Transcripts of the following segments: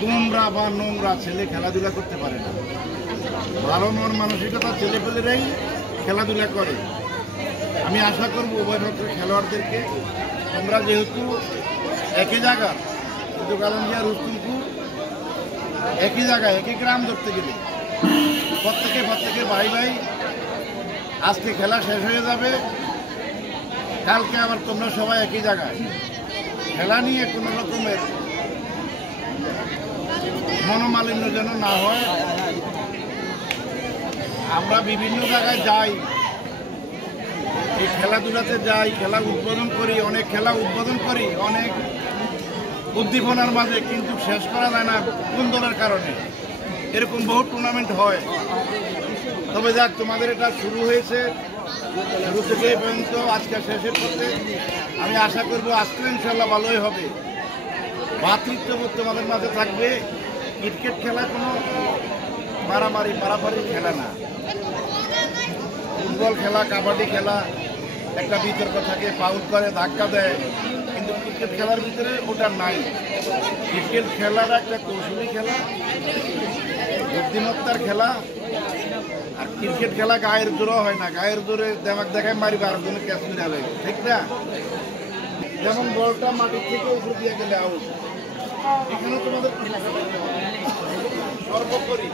গোমরা বা নোংরা ছেলে খেলাধুলা করতে পারে না। ভালো মন মানসিকতা ছেলেপেলেরাই খেলাধুলা করে। আমি আশা করব উভয় পক্ষের খেলোয়াড়দেরকে, তোমরা যেহেতু একই জায়গা, কিন্তু কালঞ্জিয়া রুস্তুমপুর একই জায়গায়, একই গ্রাম ধরতে গেলে প্রত্যেকে ভাই ভাই। আজকে খেলা শেষ হয়ে যাবে, কালকে আবার তোমরা সবাই একই জায়গায়। খেলা নিয়ে কোনো রকমের মনোমালিন্য যেন না হয়। আমরা বিভিন্ন জায়গায় যাই, এই খেলাধুলাতে যাই, খেলা উদ্বোধন করি, অনেক খেলা উদ্বোধন করি অনেক উদ্দীপনার মাঝে, কিন্তু শেষ করা যায় না কোন দলের কারণে। এরকম বহু টুর্নামেন্ট হয়। তবে যাক, তোমাদের এটা শুরু হয়েছে, শুরু থেকে পর্যন্ত আজকে শেষের পথে। আমি আশা করবো আজকে ইনশাল্লাহ ভালোই হবে। ভ্রাতৃত্ববোধ তোমাদের মাঝে থাকবে। ক্রিকেট খেলা কোনো পারাপারি খেলা না। ফুটবল খেলা, কাবাডি খেলা একটা বিতর্ক থাকে, ফাউল করে, ধাক্কা দেয়, কিন্তু ক্রিকেট খেলার ভিতরে ওটা নাই। ক্রিকেট খেলার একটা কৌশলী খেলা, বুদ্ধিমত্তার খেলা। আর ক্রিকেট খেলা গায়ের জোরও হয় না, গায়ের জোরে দেমাক দেখায় মারিবে আর কোনো ক্যাচ মিলে, ঠিক না? যেমন বলটা মাটির থেকে উপর দিয়ে গেলে আউট। এখানে তোমাদের সর্বোপরি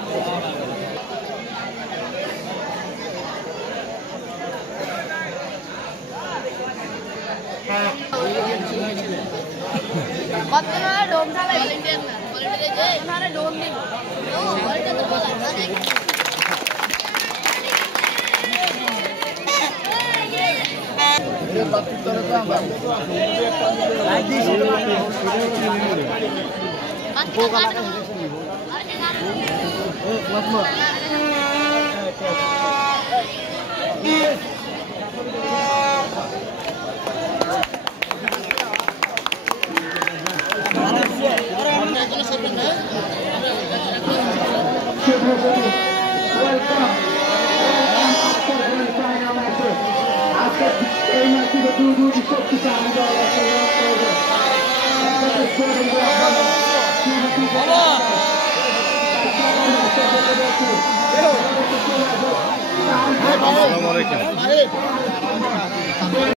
আসসালামু আলাইকুম।